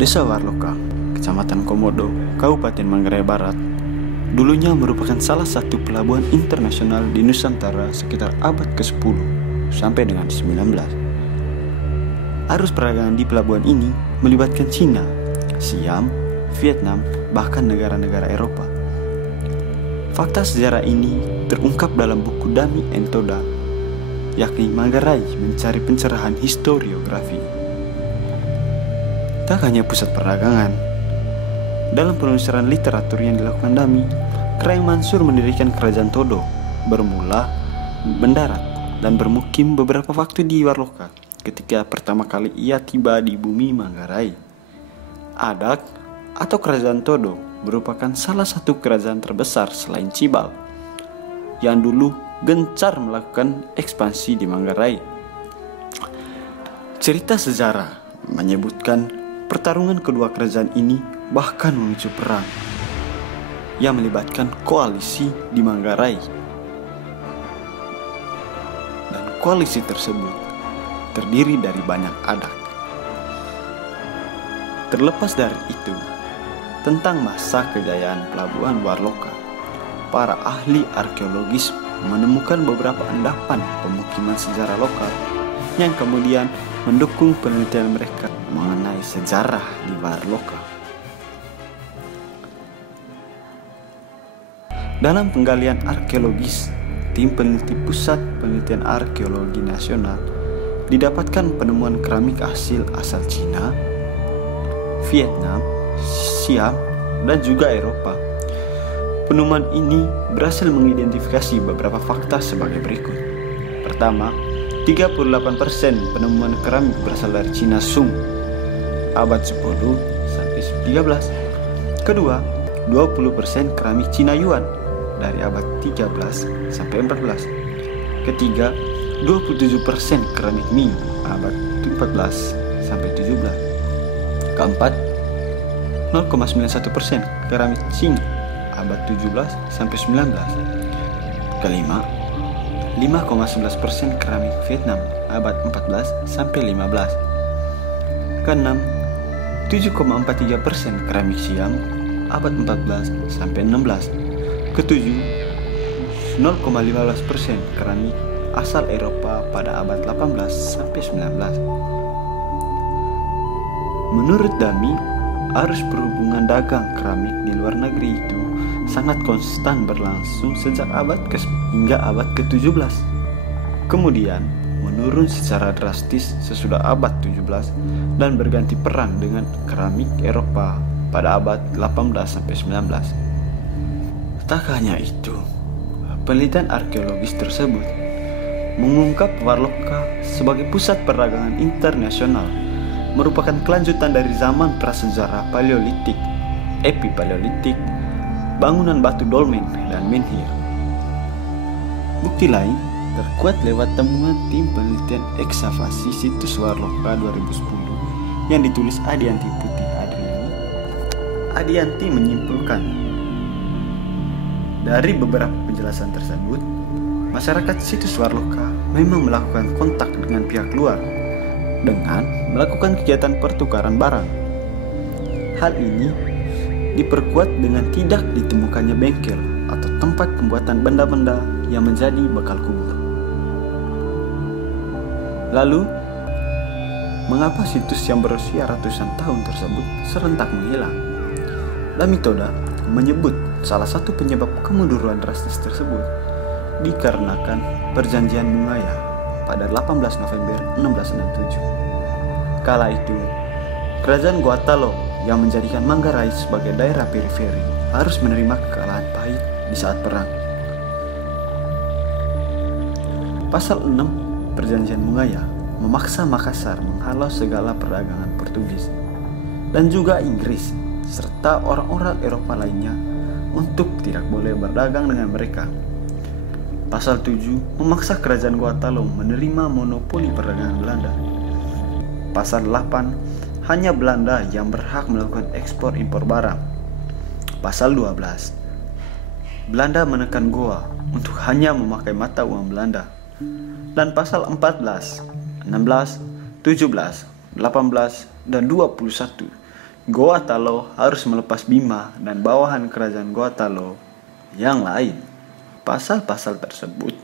Desa Warloka, Kecamatan Komodo, Kabupaten Manggarai Barat, dulunya merupakan salah satu pelabuhan internasional di Nusantara sekitar abad ke-10 sampai dengan 19. Arus perdagangan di pelabuhan ini melibatkan Cina, Siam, Vietnam, bahkan negara-negara Eropa. Fakta sejarah ini terungkap dalam buku Dami Entoda, yakni Manggarai Mencari Pencerahan Historiografi. Tak hanya pusat perdagangan, dalam penelusuran literatur yang dilakukan Dami, Krayeng Mansur mendirikan kerajaan Todo, bermula mendarat dan bermukim beberapa waktu di Warloka ketika pertama kali ia tiba di bumi Manggarai. Adak atau kerajaan Todo merupakan salah satu kerajaan terbesar selain Cibal yang dulu gencar melakukan ekspansi di Manggarai. Cerita sejarah menyebutkan pertarungan kedua kerajaan ini bahkan memicu perang yang melibatkan koalisi di Manggarai. Dan koalisi tersebut terdiri dari banyak adak. Terlepas dari itu, tentang masa kejayaan pelabuhan Warloka, para ahli arkeologis menemukan beberapa endapan pemukiman sejarah lokal yang kemudian mendukung penelitian mereka mengenai sejarah di Warloka. Dalam penggalian arkeologis, tim peneliti Pusat Penelitian Arkeologi Nasional didapatkan penemuan keramik asal Cina, Vietnam, Siam, dan juga Eropa. Penemuan ini berhasil mengidentifikasi beberapa fakta sebagai berikut. Pertama, 38% penemuan keramik berasal dari Cina Sung, abad 10 sampai 13. Kedua, 20% keramik Cina Yuan dari abad 13 sampai 14. Ketiga, 27% keramik Ming abad 14 sampai 17. Keempat, 0,91% keramik Qing abad 17 sampai 19. Kelima, 5,11% keramik Vietnam abad 14 sampai 15. Keenam, 7,43% keramik Siam abad 14 sampai 16. Ketujuh, 0,15% keramik asal Eropa pada abad 18 sampai 19. Menurut Dami, arus perhubungan dagang keramik di luar negeri itu sangat konstan berlangsung sejak abad ke-10 hingga abad ke-17. Kemudian menurun secara drastis sesudah abad 17 dan berganti peran dengan keramik Eropa pada abad 18 sampai 19. Tak hanya itu, penelitian arkeologis tersebut mengungkap Warloka sebagai pusat perdagangan internasional merupakan kelanjutan dari zaman prasejarah Paleolitik, Epipaleolitik, bangunan batu dolmen, dan menhir. Bukti lain terkuat lewat temuan tim penelitian ekskavasi situs Warloka 2010 yang ditulis Adianti Putih Adriani. Adianti menyimpulkan, dari beberapa penjelasan tersebut, masyarakat situs Warloka memang melakukan kontak dengan pihak luar dengan melakukan kegiatan pertukaran barang. Hal ini diperkuat dengan tidak ditemukannya bengkel atau tempat pembuatan benda-benda yang menjadi bekal kubur. Lalu, mengapa situs yang berusia ratusan tahun tersebut serentak menghilang? Dami Toda menyebut salah satu penyebab kemunduran drastis tersebut dikarenakan perjanjian Bungaya pada 18 November 1667. Kala itu, kerajaan Guatalo yang menjadikan Manggarai sebagai daerah periferi harus menerima kekalahan pahit di saat perang. Pasal 6 Perjanjian Bungaya memaksa Makassar menghalau segala perdagangan Portugis dan juga Inggris serta orang-orang Eropa lainnya untuk tidak boleh berdagang dengan mereka. Pasal 7 memaksa kerajaan Guatalo menerima monopoli perdagangan Belanda. Pasal 8 hanya Belanda yang berhak melakukan ekspor impor barang. Pasal 12 Belanda menekan Goa untuk hanya memakai mata uang Belanda. Dan pasal 14, 16, 17, 18, dan 21 Goa Talo harus melepas Bima dan bawahan kerajaan Goa Talo yang lain. Pasal-pasal tersebut,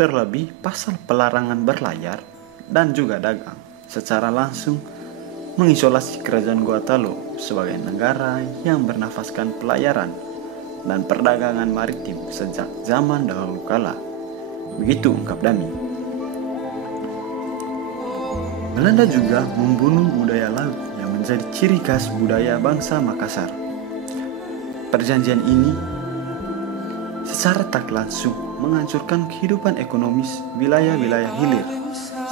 terlebih pasal pelarangan berlayar dan juga dagang, secara langsung mengisolasi kerajaan Goa Talo sebagai negara yang bernafaskan pelayaran dan perdagangan maritim sejak zaman dahulu kala. Begitu ungkap Dami. Belanda juga membunuh budaya laut yang menjadi ciri khas budaya bangsa Makassar. Perjanjian ini secara tak langsung menghancurkan kehidupan ekonomis wilayah-wilayah hilir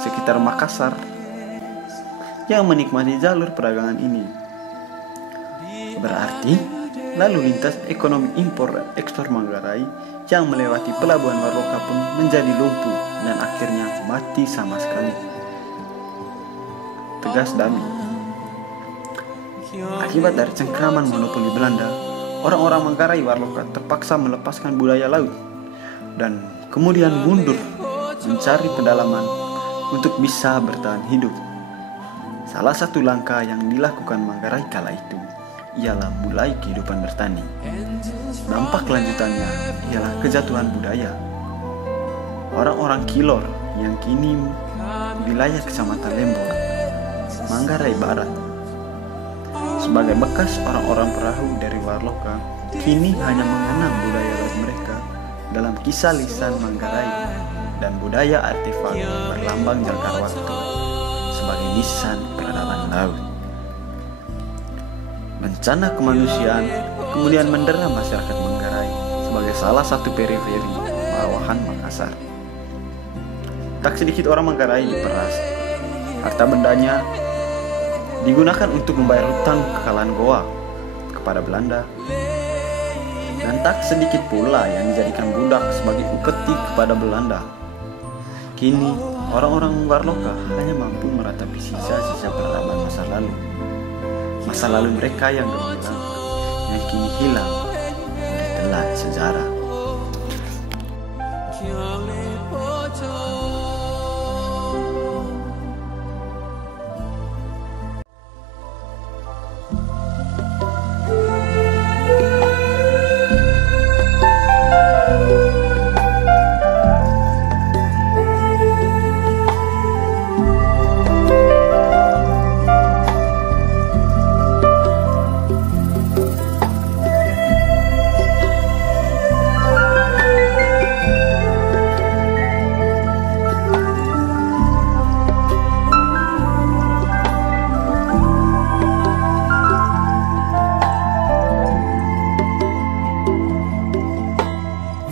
sekitar Makassar yang menikmati jalur perdagangan ini. Berarti, lalu lintas ekonomi impor dan ekspor Manggarai yang melewati pelabuhan Warloka pun menjadi lumpuh dan akhirnya mati sama sekali. Tegas Dami. Akibat dari cengkraman monopoli Belanda, orang-orang Manggarai Warloka terpaksa melepaskan budaya laut dan kemudian mundur mencari pedalaman untuk bisa bertahan hidup. Salah satu langkah yang dilakukan Manggarai kala itu ialah mulai kehidupan bertani. Dampak lanjutannya ialah kejatuhan budaya. Orang-orang Kilor yang kini wilayah Kecamatan Lembor, Manggarai Barat, sebagai bekas orang-orang perahu dari Warloka, kini hanya mengenang budaya laut mereka dalam kisah lisan Manggarai dan budaya artefak berlambang jangkar waktu sebagai nisan peradaban laut. Bencana kemanusiaan kemudian mendera masyarakat Manggarai sebagai salah satu periferi bawahan Makassar. Tak sedikit orang Manggarai diperas, harta bendanya digunakan untuk membayar hutang kekalahan Goa kepada Belanda, dan tak sedikit pula yang dijadikan budak sebagai upeti kepada Belanda. Kini, orang-orang Warloka hanya mampu meratapi sisa-sisa peradaban masa lalu. Masa lalu mereka yang gemilang, yang kini hilang ditelan sejarah.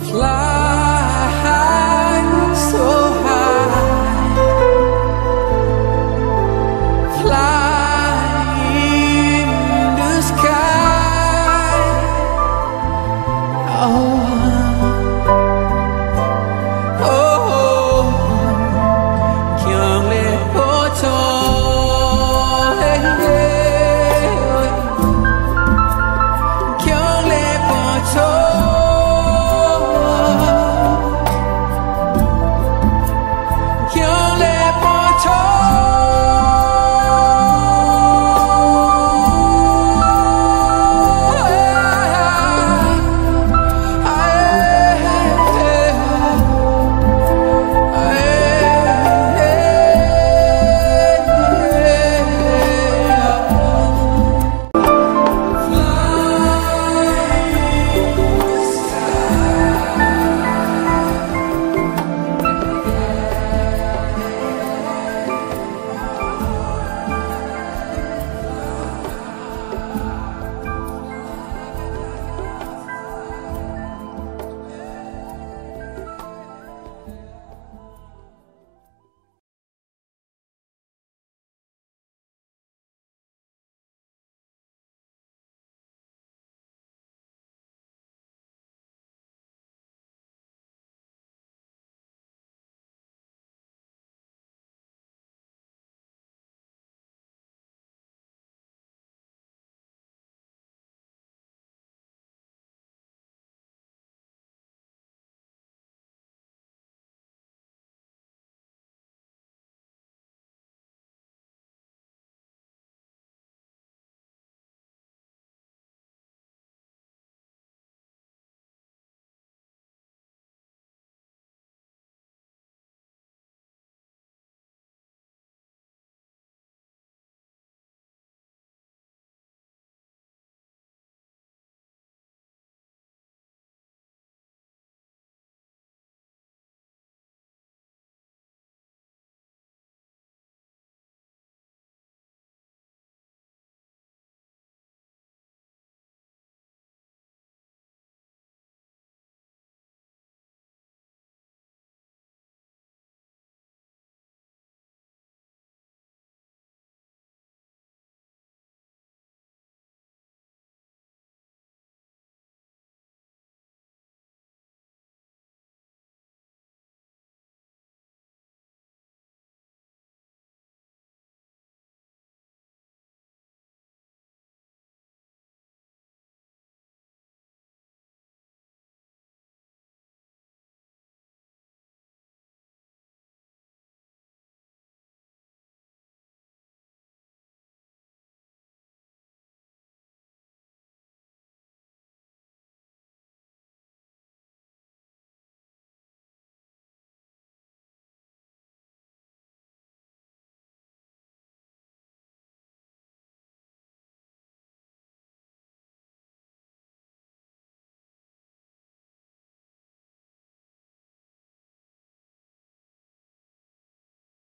Fly